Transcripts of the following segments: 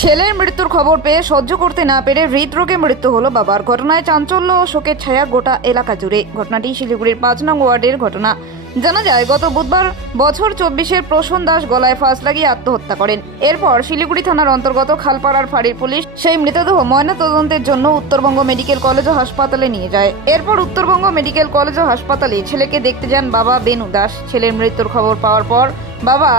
ছেলের মৃত্যুর খবর পেয়ে সহ্য করতে না পেরে হৃদরোগে মৃত্যু হলো বাবার। ঘটনায় চাঞ্চল্য ও শোকের ছায়া গোটা এলাকা জুড়ে। ঘটনাটি শিলিগুড়ির পাঁচ নং ওয়ার্ডের ঘটনা। জানা যায়, গত বুধবার বছর চব্বিশের প্রসূন দাস গলায় ফাঁস লাগিয়ে আত্মহত্যা করেন। এরপর শিলিগুড়ি থানার অন্তর্গত খালপাড়ার ফাঁড়ির পুলিশ সেই মৃতদেহ ময়নাতদন্তের জন্য উত্তরবঙ্গ মেডিকেল কলেজ ও হাসপাতালে নিয়ে যায়। এরপর উত্তরবঙ্গ মেডিকেল কলেজ ও হাসপাতালে ছেলেকে দেখতে যান বাবা বেনু দাস। ছেলের মৃত্যুর খবর পাওয়ার পর বাবা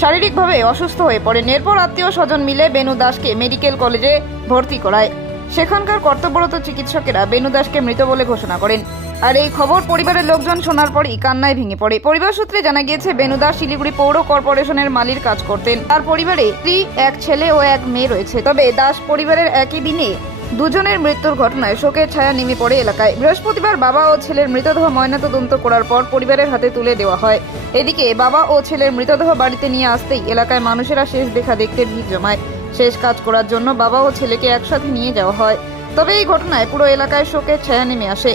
শারীরিকভাবে অসুস্থ হয়ে পড়েন। এরপর আত্মীয় স্বজন মিলে বেনু দাসকে মেডিকেল কলেজে ভর্তি করায়। সেখানকার কর্তব্যরত চিকিৎসকেরা বেনু দাসকে মৃত বলে ঘোষণা করেন। আর এই খবর পরিবারের লোকজন শোনার পরই কান্নায় ভেঙে পড়ে। পরিবার সূত্রে জানা গিয়েছে, বেনু দাস শিলিগুড়ি পৌর কর্পোরেশনের মালির কাজ করতেন। তার পরিবারে স্ত্রী, এক ছেলে ও এক মেয়ে রয়েছে। তবে দাস পরিবারের একই দিনে দুজনের মৃত্যুর ঘটনায় শোকের ছায়া নেমে পড়ে এলাকায়। বৃহস্পতিবার বাবা ও ছেলের মৃতদেহ ময়নাতদন্ত করার পর পরিবারের হাতে তুলে দেওয়া হয়। এদিকে বাবা ও ছেলের মৃতদেহ বাড়িতে নিয়ে আসতেই এলাকায় মানুষেরা শেষ দেখা দেখতে ভিড় জমায়। শেষ কাজ করার জন্য বাবা ও ছেলেকে একসাথে নিয়ে যাওয়া হয়। তবে এই ঘটনায় পুরো এলাকায় শোকের ছায়া নেমে আসে।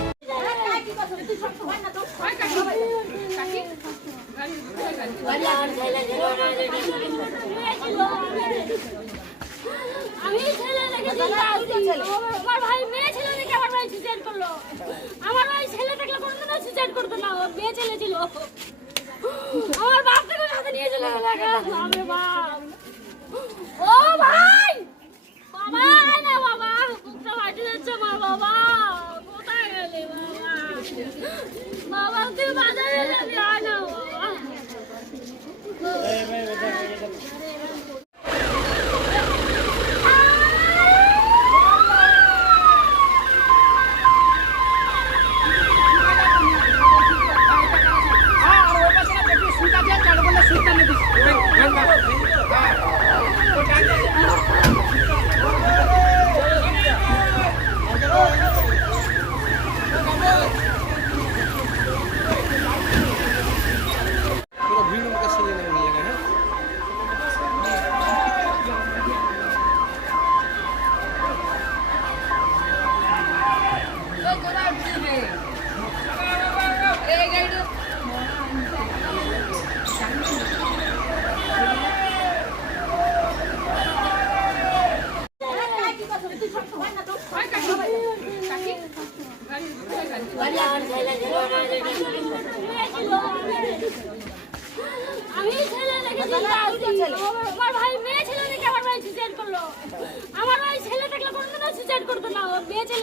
আমার নিয়ে চলে গেল। ও ভাই! বাবা আয় না বাবা বুকটা ফাটে যাচ্ছে আমার বাবা। কোথায় গেলে বাবা? বাবা, তুই বাজারে যাবি? আমি ছেলে দেখে আমার ভাই মেয়ে ছেলে নাকি আমার ভাই সুইসাইড করল। আমার ভাই ছেলে থাকলে কোনোদিনও সুইসাইড করতো না। মেয়ে ছেলে